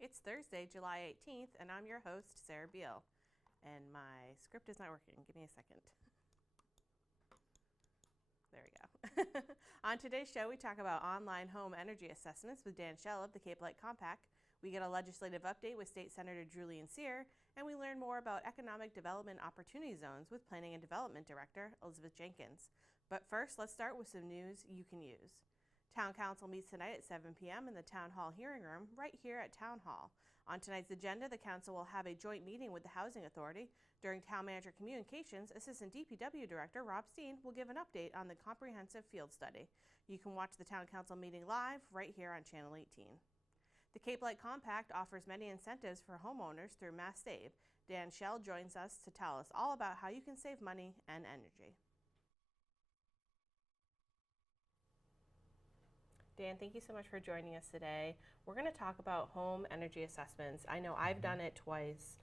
It's Thursday, July 18th, and I'm your host, Sarah Beal. And my script is not working. Give me a second. There we go. On today's show, we talk about online home energy assessments with Dan Schell of the Cape Light Compact. We get a legislative update with State Senator Julian Cyr, and we learn more about economic development opportunity zones with Planning and Development Director Elizabeth Jenkins. But first, let's start with some news you can use. Town Council meets tonight at 7 p.m. in the Town Hall hearing room right here at Town Hall. On tonight's agenda, the Council will have a joint meeting with the Housing Authority. During Town Manager Communications, Assistant DPW Director Rob Steen will give an update on the comprehensive field study. You can watch the Town Council meeting live right here on Channel 18. The Cape Light Compact offers many incentives for homeowners through Mass Save. Dan Schell joins us to tell us all about how you can save money and energy. Dan, thank you so much for joining us today. We're going to talk about home energy assessments. I know I've done it twice,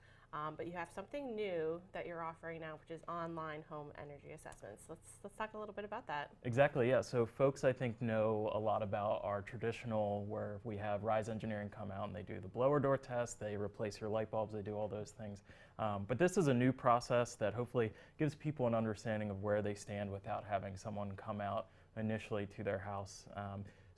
but you have something new that you're offering now, which is online home energy assessments. Let's talk a little bit about that. Exactly, yeah. So folks, I think, know a lot about our traditional, where we have Rise Engineering come out and they do the blower door test, they replace your light bulbs, they do all those things. But this is a new process that hopefully gives people an understanding of where they stand without having someone come out initially to their house.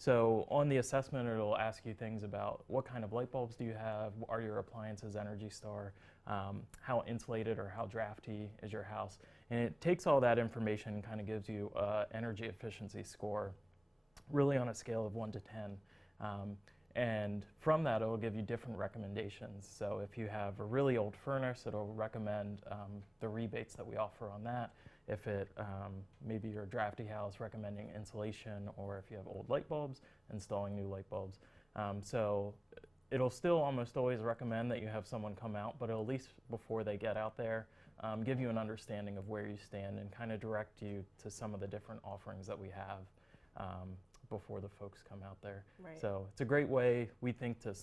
So on the assessment, it'll ask you things about what kind of light bulbs do you have, are your appliances Energy Star, how insulated or how drafty is your house. And it takes all that information and kind of gives you an energy efficiency score, really on a scale of 1 to 10. And from that, it'll give you different recommendations. So if you have a really old furnace, it'll recommend the rebates that we offer on that. If it maybe you're a drafty house, recommending insulation, or if you have old light bulbs, installing new light bulbs. So it'll still almost always recommend that you have someone come out, but it'll, at least before they get out there, give you an understanding of where you stand and kind of direct you to some of the different offerings that we have before the folks come out there. Right. So it's a great way, we think, to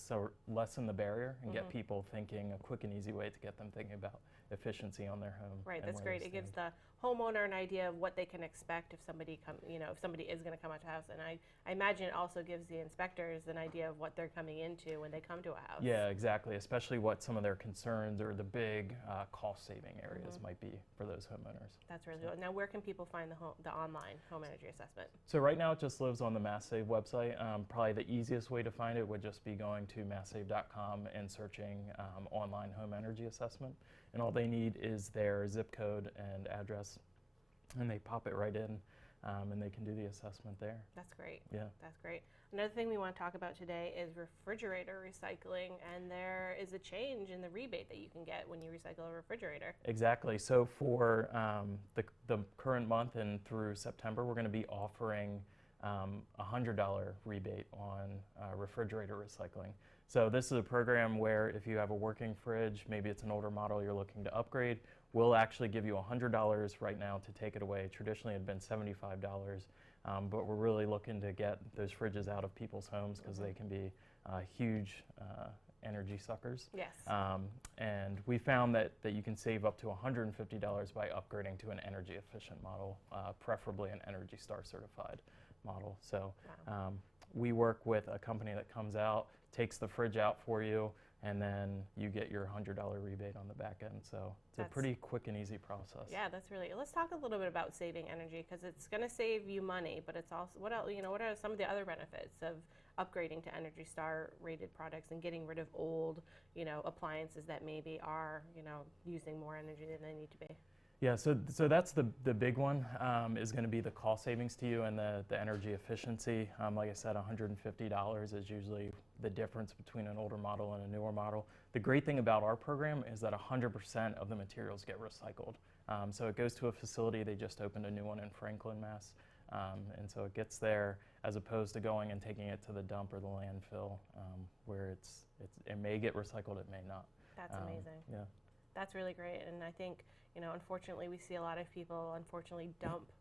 lessen the barrier and get people thinking, a quick and easy way to get them thinking about efficiency on their home. Right, that's great. It gives the homeowner an idea of what they can expect if somebody if somebody is going to come out to a house. And I imagine it also gives the inspectors an idea of what they're coming into when they come to a house. Yeah, exactly. Especially what some of their concerns or the big cost-saving areas might be for those homeowners. That's really good. Now, where can people find the online home energy assessment? So right now it just lives on the Mass Save website. Probably the easiest way to find it would just be going to masssave.com and searching online home energy assessment. And all they need is their zip code and address, and they pop it right in, and they can do the assessment there. That's great. Yeah. That's great. Another thing we want to talk about today is refrigerator recycling, and there is a change in the rebate that you can get when you recycle a refrigerator. Exactly. So for the current month and through September, we're going to be offering a $100 rebate on refrigerator recycling. So this is a program where if you have a working fridge, maybe it's an older model you're looking to upgrade, we'll actually give you $100 right now to take it away. Traditionally it had been $75, but we're really looking to get those fridges out of people's homes because they can be huge energy suckers. Yes. And we found that you can save up to $150 by upgrading to an energy efficient model, preferably an Energy Star certified model. So we work with a company that comes out, takes the fridge out for you, and then you get your $100 rebate on the back end. So it's a pretty quick and easy process. Yeah, that's really. Let's talk a little bit about saving energy, because it's going to save you money, but it's also what else? What are some of the other benefits of upgrading to Energy Star rated products and getting rid of old, appliances that maybe are, using more energy than they need to be? Yeah, so that's the big one, is going to be the cost savings to you and the energy efficiency. Like I said, $150 is usually the difference between an older model and a newer model. The great thing about our program is that 100% of the materials get recycled. So it goes to a facility. They just opened a new one in Franklin, Mass. And so it gets there as opposed to going and taking it to the dump or the landfill, where it may get recycled, it may not. That's amazing. Yeah. That's really great. And I think, unfortunately, we see a lot of people dump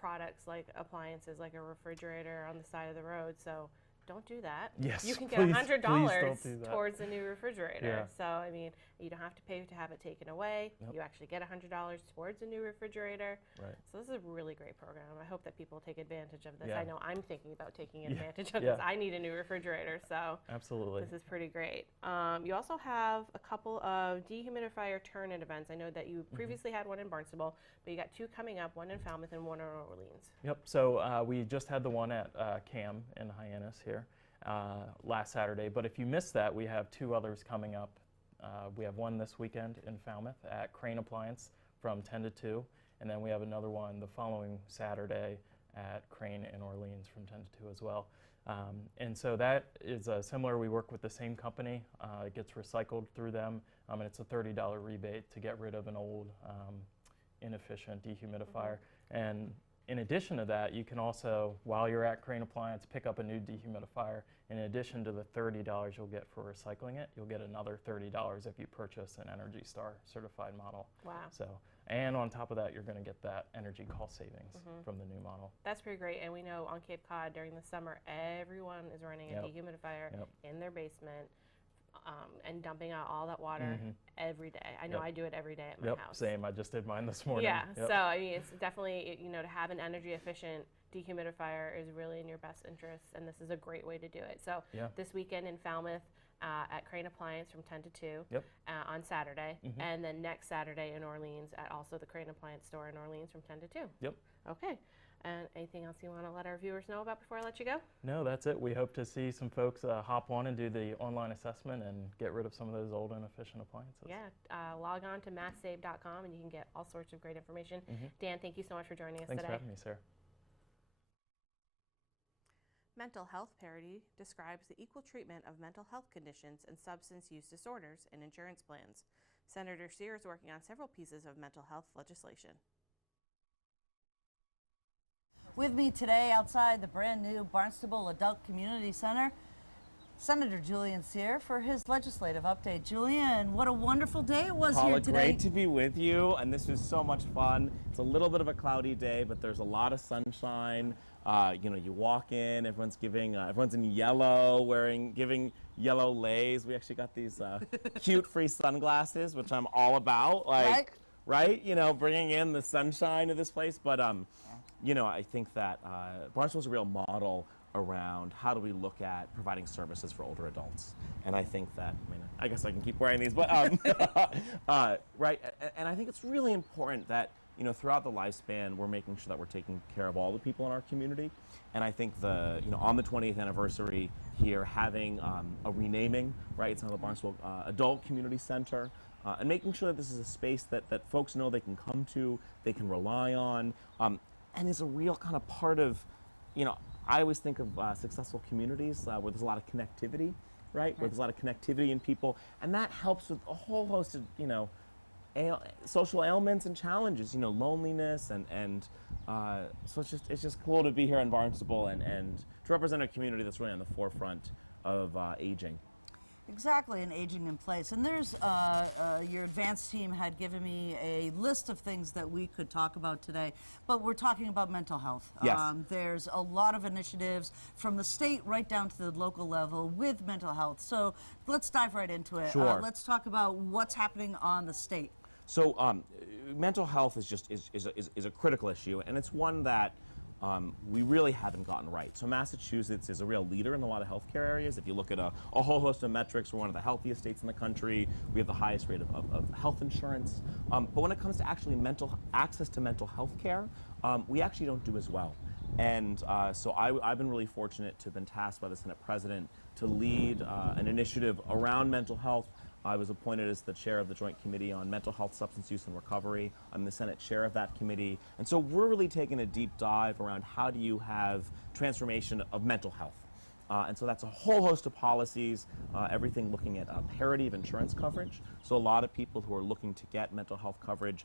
products like appliances, like a refrigerator, on the side of the road. So don't do that. Yes, You can get please $100 don't do that. towards a new refrigerator. Yeah. So, I mean, you don't have to pay to have it taken away. Yep. You actually get $100 towards a new refrigerator. Right. So this is a really great program. I hope that people take advantage of this. Yeah. I know I'm thinking about taking Yeah. advantage of Yeah. this. I need a new refrigerator, so Absolutely. this is pretty great. You also have a couple of dehumidifier turn-in events. I know that you previously had one in Barnstable, but you got two coming up, one in Falmouth and one in Orleans. Yep. So we just had the one at CAM in Hyannis here last Saturday. But if you missed that, we have two others coming up. We have one this weekend in Falmouth at Crane Appliance from 10 to 2. And then we have another one the following Saturday at Crane in Orleans from 10 to 2 as well. And so that is similar. We work with the same company. It gets recycled through them. And it's a $30 rebate to get rid of an old inefficient dehumidifier. And in addition to that, you can also, while you're at Crane Appliance, pick up a new dehumidifier. In addition to the $30 you'll get for recycling it, you'll get another $30 if you purchase an Energy Star certified model. Wow. So, and on top of that, you're going to get that energy cost savings from the new model. That's pretty great. And we know on Cape Cod during the summer, everyone is running a dehumidifier in their basement and dumping out all that water every day. I know I do it every day at my house. Same. I just did mine this morning. Yeah, so I mean, it's definitely, you know, to have an energy efficient dehumidifier is really in your best interest, and this is a great way to do it. So this weekend in Falmouth at Crane Appliance from 10 to 2 on Saturday, and then next Saturday in Orleans at also the Crane Appliance store in Orleans from 10 to 2. Yep. Okay. And anything else you want to let our viewers know about before I let you go? No, that's it. We hope to see some folks hop on and do the online assessment and get rid of some of those old inefficient appliances. Yeah, log on to masssave.com and you can get all sorts of great information. Dan, thank you so much for joining us Thanks today. for having me, Sarah. Mental health parity describes the equal treatment of mental health conditions and substance use disorders in insurance plans. Senator Sear is working on several pieces of mental health legislation. With me today outside the brand new Barnstable Adult Community Center, Senator Julian Sear for his legislative update. Julian, what a wonderful day it was here today. Great to be with you, and this was so much fun. It's a little bit of a cloudy day, but there's a lot of sunshine. You know, you walk in, everyone's in yellow, giving yellow lays. We actually got these cute free sunglasses, which I'm all about. Right? You know, bringing in the sunshine to this place. But you know, I think that Barnstable's a real model around how do we look at providing services for older adults. And I think that, I mean, I guess I can keep wearing these, but, right, and I think it's really important that, you know, throughout the lifespan, we're making sure that we're taking care of all the people in our community. And I think you know, on the 20th anniversary here, having a renaming, right, it's now the Barnstable Adult Community Center, and making sure that this is a space that folks know they can come to, they can rely on, and is a real kind of part of, you know, I always think of successful communities where there's a lot of connectivity, right? Where there's a lot of connectivity in people, and that helps with a whole host of, you know, social ailments and challenges, you know, loneliness, and so it's just cool to be here in Barnstable and to represent a community that's really on the forefront of aging. Exactly, and aging in place. And there's, your advanced team had given me a list of things that we could talk about today, but we're talking about mental health. Yes. There's a lot of initiatives from the state right down to the local level with mental health. So let's dive right into it. Sure. Let's talk about what's happening on the state. So mental health is a critical issue, and it's one that we really haven't gotten right. So Massachusetts is a real leader in a lot of healthcare areas. If you look at a whole host of metrics, we're one of the healthiest states in the country. We have the highest rate of health insurance. But when it comes to actually access to mental health care, we actually don't do as well. And so I've been really fortunate to have been tasked by the Senate President to lead an initiative around mental health. I was appointed as the chair of the Joint Committee on Mental Health, Substance Use, and Recovery. I'm the Senate chair of that committee. And so we're really taking a deep dive around how do you have transformation of mental health. And so that's a whole host of policies, everything looking at parity of insurance coverage. So a lot of people who are looking to get mental health coverage,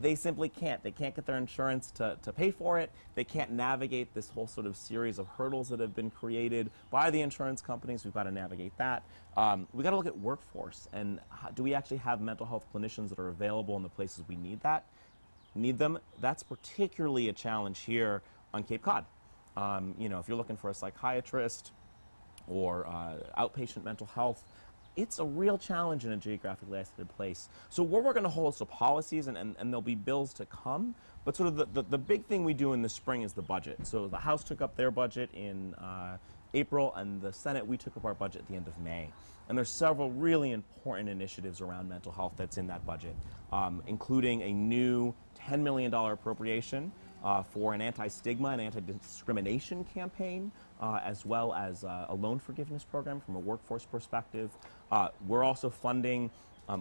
they simply can't. They can't get their insurance to pay for it. They can't navigate this whole sort of series of hurdles that have been created by the insurance companies. We've got to navigate that. We've got to look at workforce and do we actually have mental health clinicians that are available in the places we need them? That's particularly a challenge here on Cape Cod. You know, if you're looking for a psychiatrist, or outpatient mental health. It's a real challenge in a geographically isolated place. So we're working on a whole host of policies, and there'll be bills to come. But sort of the big thing we do in the spring is the budget. So the House took up their budget in April, and the Senate, we took up our budget at the end of May. And there's several really important initiatives around mental health that's in that budget, including a new $10 million appropriation for an anti-stigma and anti-discrimination campaign, as well as a loan forgiveness program from a workforce perspective. We're also funding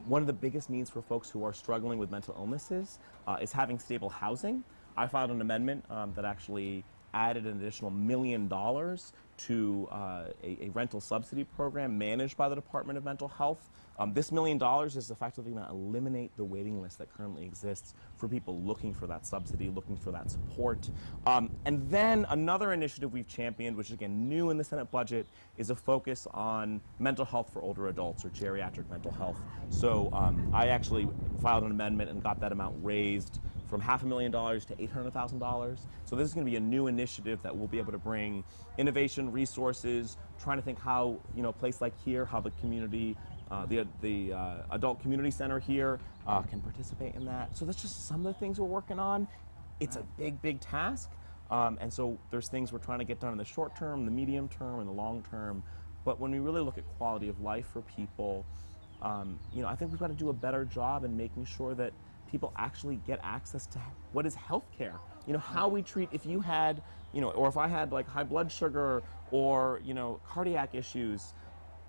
one of the biggest needs for folks who are struggling with mental illnesses is having stable housing. I filed an amendment that actually added an additional $1 million to a rental subsidy program managed by the Department of Mental Health. This $1 million is effectively going to eliminate the waiting list that currently exists for people looking for that subsidy, looking for that support. And then another initiative we've championed, which is again new in the Senate budget, is a focus on mental health for older adults, or geriatric mental health. So I actually filed an amendment and got that amount raised from $500,000 to $800,000. So this is going to be a new initiative that will be able to bring innovation, resources, trying to think how, you know, a place like here, how the community, the adult community center here can participate in that. So that's just some of the things we're working on. It's a big, big task. And so there's things we're trying to get done in the short term, the medium term, and the long term. But when we really look at quality of life for people, you know, I think we've got to do a better job in making sure that people actually get access to what is healthcare. You know, how we treat, if you had, you know, or if I had like high blood sugar or, you know, cardiac issues,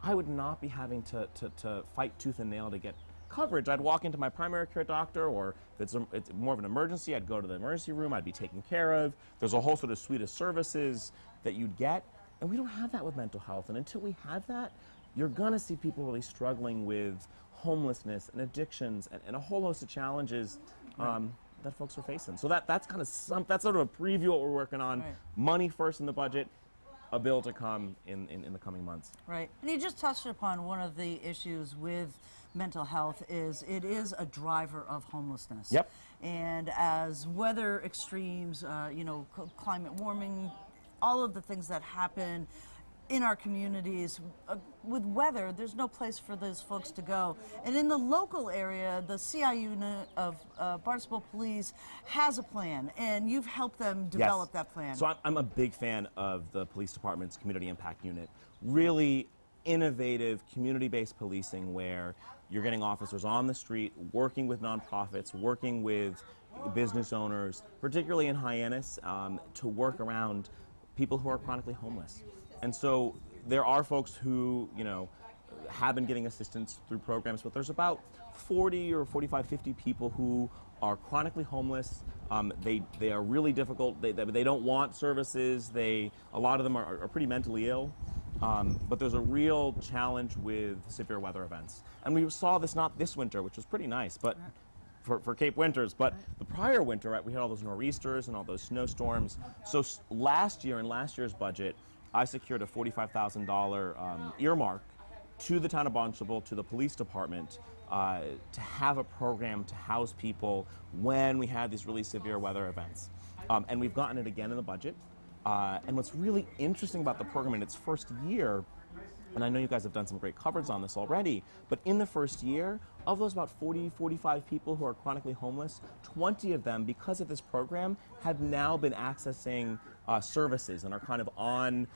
I would not be having to fight tooth and nail to get coverage. I'd walk into my primary care doctor, or if it's more of an emergency, I'd go to the emergency room, I'd be taken care of. There's a whole sort of suite of services that you'd get, and we don't have that with mental health. And until we have that, you're gonna see people really struggling with homelessness and addictions and a whole host of challenges that folks are facing. So that's kind of that's sort of a preview of what we're working on. Right. Money first in the budget, a bill to come in the coming months. Right. And you just touched upon one of the issues with mental health is it is a driver of homelessness. Yep. And as weather extremes, you know, climate warming, all of the things that happen in our communities, with weather, there's no place for those folks to go. And in the local area, the CI unit of Barnstable Police has a plan, and you've helped them develop that plan. So I'm a big fan of the police department's community impact unit. Really innovative, community-based policing where you're getting officers on the street, working with nonprofits, working with business owners, particularly in Hyannis, to work around people who are chronically homeless. And so there are folks who, you know, have been getting assistance through programs, but there's about 40 or 45, 50 people who are chronically homeless. They are really difficult. They don't want services. A lot of them are pretty mentally ill. But there's a real challenge with severe weather events. And we saw this not this winter, which was pretty nice, but for Cape Winters, but the prior winter, right, we had all those nor'easters and all those snowstorms. So last year, in last year's budget, I secured a $45,000 earmark to the town of Barnstable, to the police department, to have a program to house people when we had these really severe weather events. And we've gotten it again in the budget. And what's really interesting about the program in its first year, and I know you guys have done some great coverage on this already, but in the first year, of those about 40, 45 people who are chronically homeless, 20 of them, because of this program, have now been accessing services and are kind of on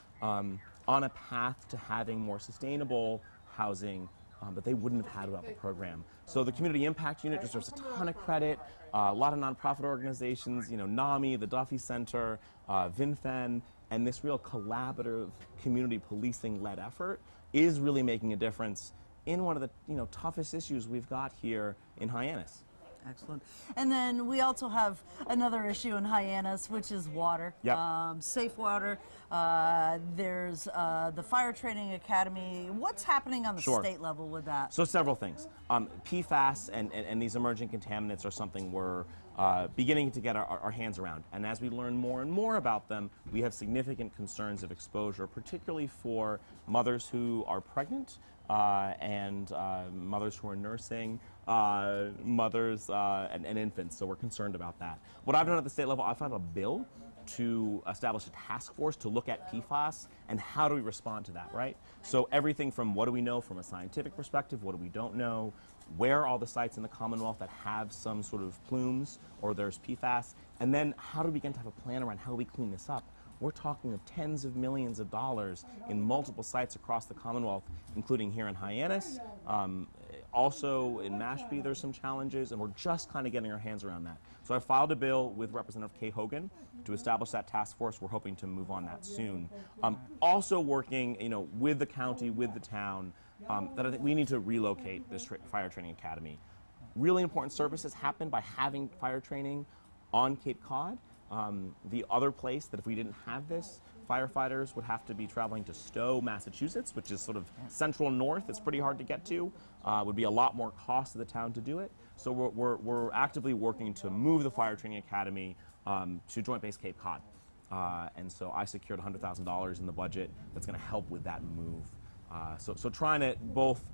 a path to having more sustainable housing that they wouldn't have had without the program. So the Community Impact Unit deserves a ton of credit. A lot of nonprofit organizations, you know, NAMI, the Duffy Center, VinFen, and this real collaborative community policing-led effort is really making a difference in one of the, you know, toughest issues we've got here in Hyannis. Excellent. And then we also have another issue in Hyannis, which is water. Yep. Safe water. There's the Fire Training Academy. What's happening on the state level with that? So several things. PFAS and these emerging contaminants are something we're beginning to get our hands around. And as we learn more and more about them, we have significant concerns of exposure, particularly for mothers who are pregnant and mothers who are nursing, mothers and infants. So we're concerned about that. What I've done at the state level, I filed a bill to establish a task force to look at PFAS and how do we respond to that, right? So everything from what do we know from a scientific perspective, what do we don't know, where are all the sites in the Commonwealth that have some sort of plumes or there's PFAS, and then how do we begin to have a plan around how do we clean this up? We're talking of tens of millions of dollars in multiple sites across the Commonwealth, including here in Hyannis. Also in Mashpee, there's some challenges, and we're just kind of getting our hands around that. So I filed a bill with Representative Kay Hogan to establish that task force. We're hoping to move on that soon. Also working, with the county, with the town, that I think we need to relocate this fire training academy. Really important services happen by having fire training on Cape Cod. The other place that if we didn't have this, firefighters would have to be traveling to Stowe, Massachusetts, which is sort of central north. It's pretty hard to get to. Would be a lot more cost to the town to do it. So we're actively working to move the fire training academy to Joint Base Cape Cod. And so I secured $100,000 in the budget that's going to help with that move. So trying to both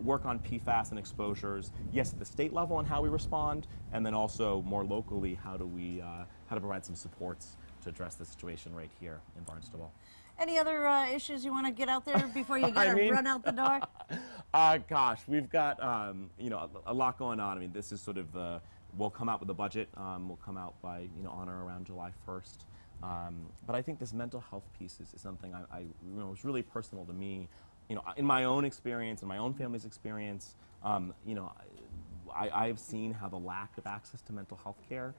work on PFAS and exposures, yes, at the state level and how we respond, and then also more locally, how to provide some supports to address the situation right here in Barnstable. Any other issues you want to get out there before you gotta run out the door? Gosh, we've got a lot going on. I mean, this is sort of we'll come out with the budget. We'll come out by on or around July 1st. But I think this mental health piece is something I was really personal to me. In my own experience, in my own family's experience, I've seen how the lack of access to mental health care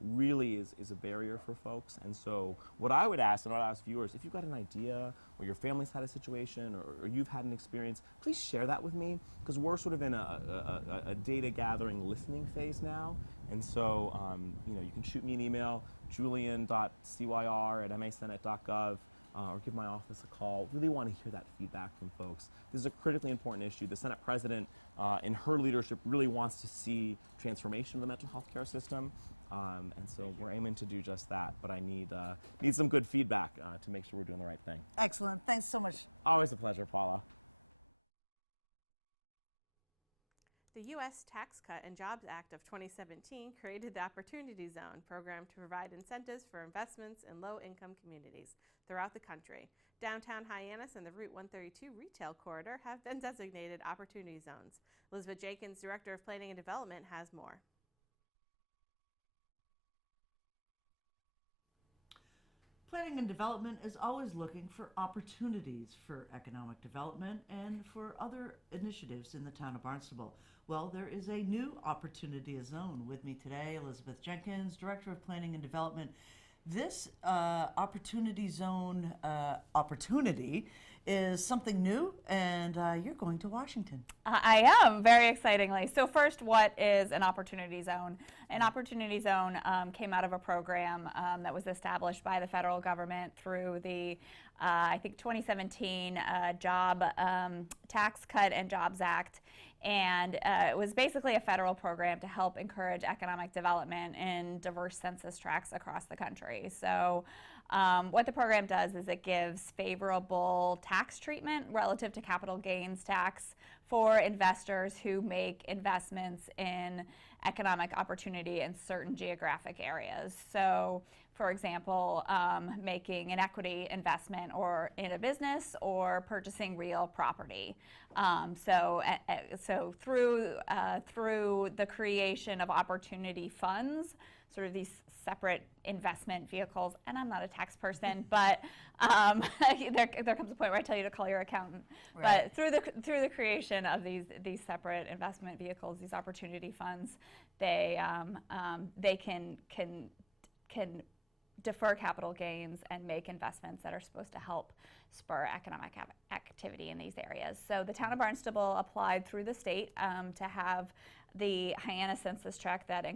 really is a barrier for folks. And so what I would ask, and what I ask viewers, if you've got an idea or your family's had a situation or you've had an experience, please share that with me, because we're sort of in a data gathering listening phase now. And so you can shoot me an email, julian.cyr@masenate.gov. Or give my office a call. Really want to hear that feedback from folks. This is a critically important issue. The Senate President, in her leadership, really wants to see transformation of the mental health care system, and so we're aiming to do just that. But I need some good feedback to make sure we're doing the right thing. Excellent. Thanks so much. Always a pleasure, Paula. The U.S. Tax Cut and Jobs Act of 2017 created the Opportunity Zone program to provide incentives for investments in low-income communities throughout the country. Downtown Hyannis and the Route 132 retail corridor have been designated Opportunity Zones. Elizabeth Jenkins, Director of Planning and Development, has more. Planning and Development is always looking for opportunities for economic development and for other initiatives in the town of Barnstable. Well, there is a new Opportunity Zone. With me today, Elizabeth Jenkins, Director of Planning and Development. This Opportunity Zone opportunity is something new, and you're going to Washington. I am, very excitingly. So first, what is an Opportunity Zone? An Opportunity Zone came out of a program that was established by the federal government through the, I think, 2017 Tax Cut and Jobs Act. And it was basically a federal program to help encourage economic development in diverse census tracts across the country. So what the program does is it gives favorable tax treatment relative to capital gains tax for investors who make investments in economic opportunity in certain geographic areas. So, for example, making an equity investment or in a business or purchasing real property. So through the creation of opportunity funds, sort of these separate investment vehicles, and I'm not a tax person, but there comes a point where I tell you to call your accountant. Right. But through the creation of these separate investment vehicles, these opportunity funds, they can defer capital gains and make investments that are supposed to help spur economic activity in these areas. So the town of Barnstable applied through the state to have the Hyannis census tract that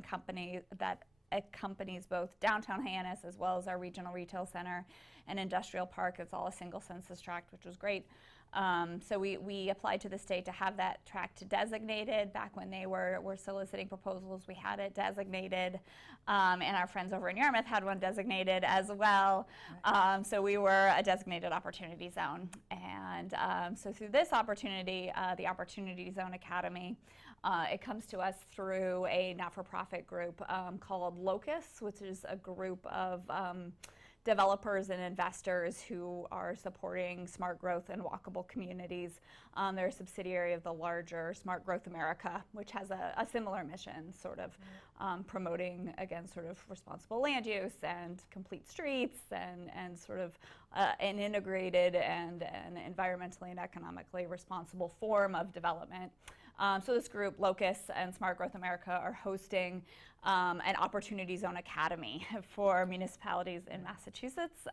accompanies both downtown Hyannis as well as our regional retail center and industrial park. It's all a single census tract, which was great. So we applied to the state to have that tract designated. Back when they were soliciting proposals, we had it designated, and our friends over in Yarmouth had one designated as well. So we were a designated opportunity zone. And so through this opportunity, the Opportunity Zone Academy, it comes to us through a not-for-profit group called Locus, which is a group of developers and investors who are supporting smart growth and walkable communities. They're a subsidiary of the larger Smart Growth America, which has a similar mission, sort of promoting, again, sort of responsible land use and complete streets and sort of an integrated and environmentally and economically responsible form of development. So this group, Locus and Smart Growth America, are hosting an Opportunity Zone Academy for municipalities in Massachusetts.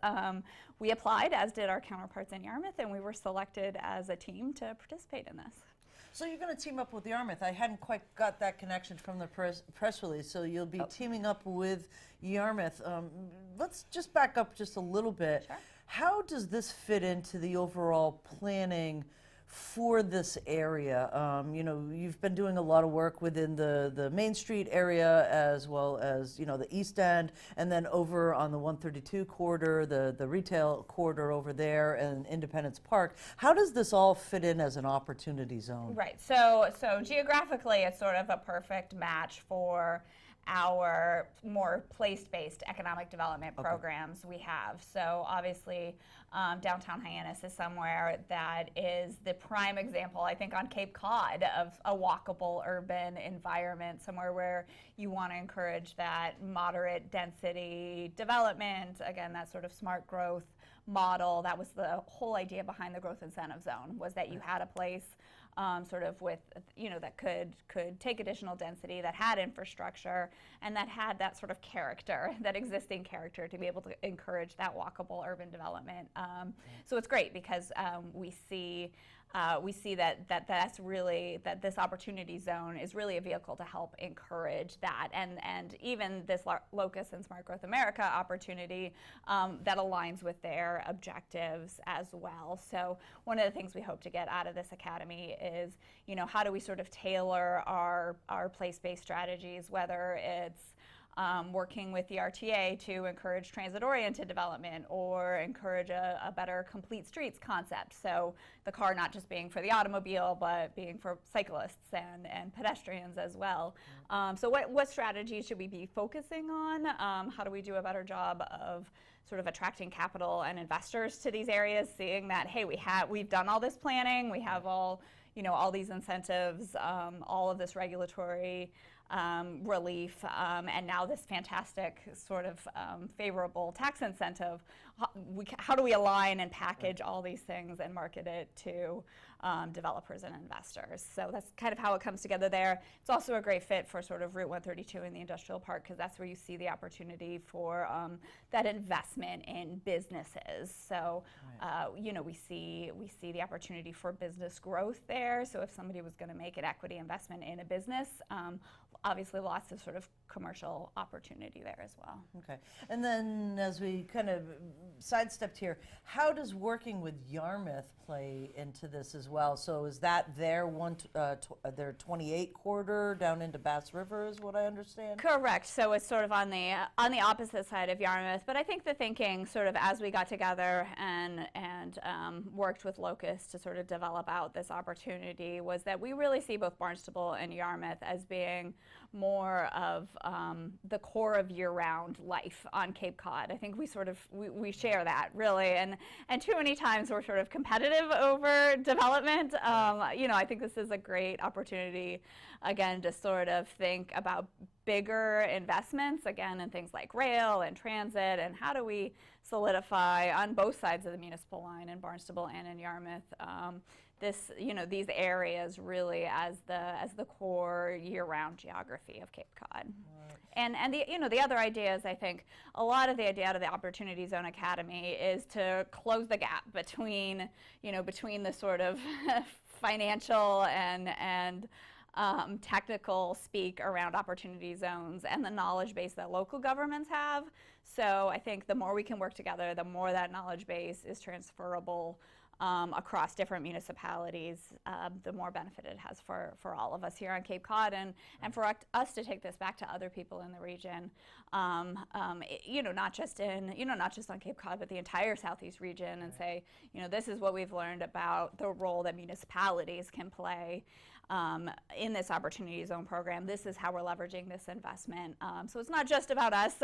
We applied, as did our counterparts in Yarmouth, and we were selected as a team to participate in this. So you're going to team up with Yarmouth. I hadn't quite got that connection from the press release, so you'll be teaming up with Yarmouth. Let's just back up just a little bit. Sure. How does this fit into the overall planning for this area? You know, you've been doing a lot of work within the Main Street area, as well as, you know, the East End, and then over on the 132 corridor, the retail corridor over there, and Independence Park. How does this all fit in as an opportunity zone? Right. So geographically, it's sort of a perfect match for our more place-based economic development programs we have. So obviously, downtown Hyannis is somewhere that is the prime example, I think, on Cape Cod of a walkable urban environment, somewhere where you want to encourage that moderate density development, again, that sort of smart growth model. That was the whole idea behind the growth incentive zone, was that you had a place sort of with, you know, that could take additional density, that had infrastructure, and that had that sort of character, that existing character, to be able to encourage that walkable urban development. So it's great because we see that's really, that this opportunity zone is really a vehicle to help encourage that, and even this Locus and Smart Growth America opportunity that aligns with their objectives as well. So one of the things we hope to get out of this academy is, you know, how do we sort of tailor our place-based strategies, whether it's working with the RTA to encourage transit-oriented development or encourage a better complete streets concept. So the car not just being for the automobile, but being for cyclists and pedestrians as well. So what strategies should we be focusing on? How do we do a better job of sort of attracting capital and investors to these areas, seeing that, hey, we've done all this planning, we have all these incentives, all of this regulatory relief, and now this fantastic sort of favorable tax incentive. How do we align and package all these things and market it to developers and investors? So that's kind of how it comes together there. It's also a great fit for sort of Route 132 in the industrial park, because that's where you see the opportunity for that investment in businesses. So you know, we see the opportunity for business growth there. So if somebody was going to make an equity investment in a business, obviously lots of sort of commercial opportunity there as well. Okay, and then as we kind of sidestepped here, how does working with Yarmouth play into this as well? So is that their their 28 corridor down into Bass River, is what I understand? Correct. So it's sort of on the opposite side of Yarmouth. But I think the thinking, sort of as we got together and worked with Locust to sort of develop out this opportunity, was that we really see both Barnstable and Yarmouth as being more of the core of year-round life on Cape Cod. I think we share that, really, and too many times we're sort of competitive over development. You know, I think this is a great opportunity, again, to sort of think about bigger investments, again, in things like rail and transit, and how do we solidify on both sides of the municipal line in Barnstable and in Yarmouth these areas really as the core year-round geography of Cape Cod. Right. And the other idea is, I think a lot of the idea out of the Opportunity Zone Academy is to close the gap between the sort of financial and technical speak around opportunity zones and the knowledge base that local governments have. So I think the more we can work together, the more that knowledge base is transferable across different municipalities, the more benefit it has for all of us here on Cape Cod, and for us to take this back to other people in the region. Not just on Cape Cod, but the entire Southeast region, and say, this is what we've learned about the role that municipalities can play in this Opportunity Zone program. This is how we're leveraging this investment. So it's not just about us.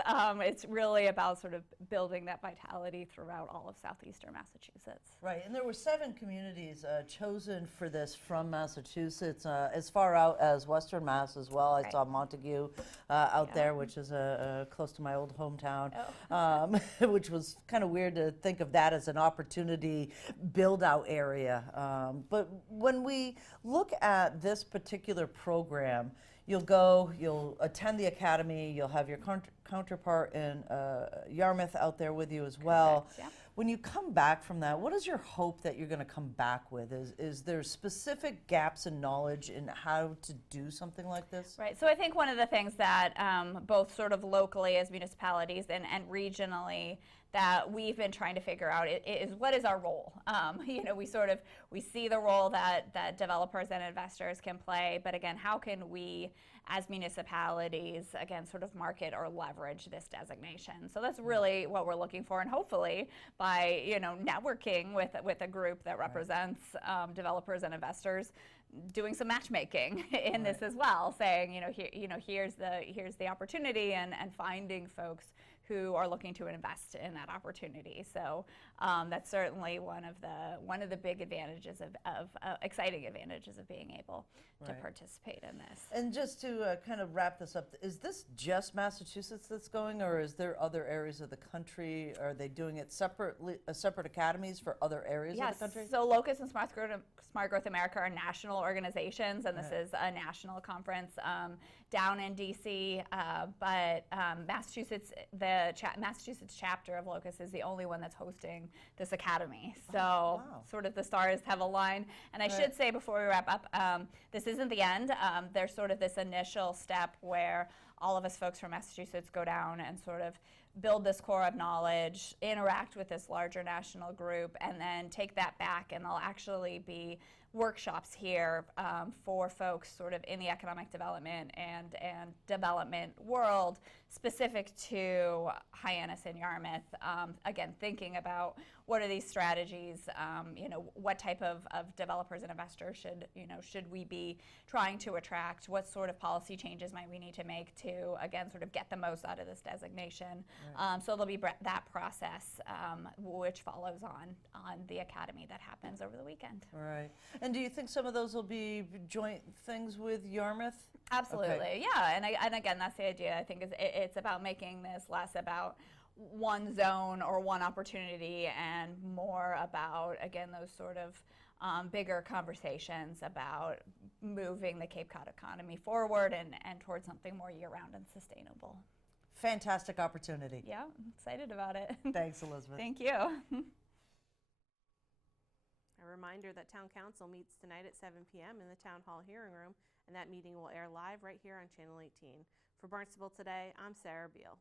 It's really about sort of building that vitality throughout all of southeastern Massachusetts. Right, and there were 7 communities chosen for this from Massachusetts, as far out as Western Mass as well. I saw Montague out there, which is close to my old hometown, which was kind of weird to think of that as an opportunity build-out area. But when we look at this particular program, you'll attend the academy, you'll have your counterpart in Yarmouth out there with you as well. Correct, yeah. When you come back from that, what is your hope that you're going to come back with? Is there specific gaps in knowledge in how to do something like this? Right, so I think one of the things that both sort of locally as municipalities and regionally that we've been trying to figure out is what is our role? We see the role that developers and investors can play, but again, how can we as municipalities, again, sort of market or leverage this designation? So that's really what we're looking for, and hopefully by networking with a group that represents developers and investors, doing some matchmaking in this as well, saying here's the opportunity, and finding folks who are looking to invest in that opportunity. So that's certainly one of the big advantages of exciting advantages of being able to participate in this. And just to kind of wrap this up, is this just Massachusetts that's going, or is there other areas of the country? Are they doing it separately, separate academies for other areas of the country? So Locus and Smart Growth America are national organizations, and this is a national conference down in DC, but Massachusetts, the Massachusetts chapter of Locus is the only one that's hosting this academy. So sort of the stars have aligned. And I should say before we wrap up, this isn't the end. There's sort of this initial step where all of us folks from Massachusetts go down and sort of build this core of knowledge, interact with this larger national group, and then take that back, and there'll actually be workshops here for folks sort of in the economic development and development world specific to Hyannis and Yarmouth. Again, thinking about what are these strategies, what type of developers and investors should we be trying to attract, what sort of policy changes might we need to make to, again, sort of get the most out of this designation. So there'll be that process which follows on the academy that happens over the weekend. All right. And do you think some of those will be joint things with Yarmouth? Absolutely, yeah. And again, that's the idea. I think it's about making this less about one zone or one opportunity, and more about, again, those sort of bigger conversations about moving the Cape Cod economy forward and towards something more year-round and sustainable. Fantastic opportunity. Yeah, I'm excited about it. Thanks, Elizabeth. Thank you. A reminder that Town Council meets tonight at 7 p.m. in the Town Hall hearing room, and that meeting will air live right here on Channel 18. For Barnstable Today, I'm Sarah Beal.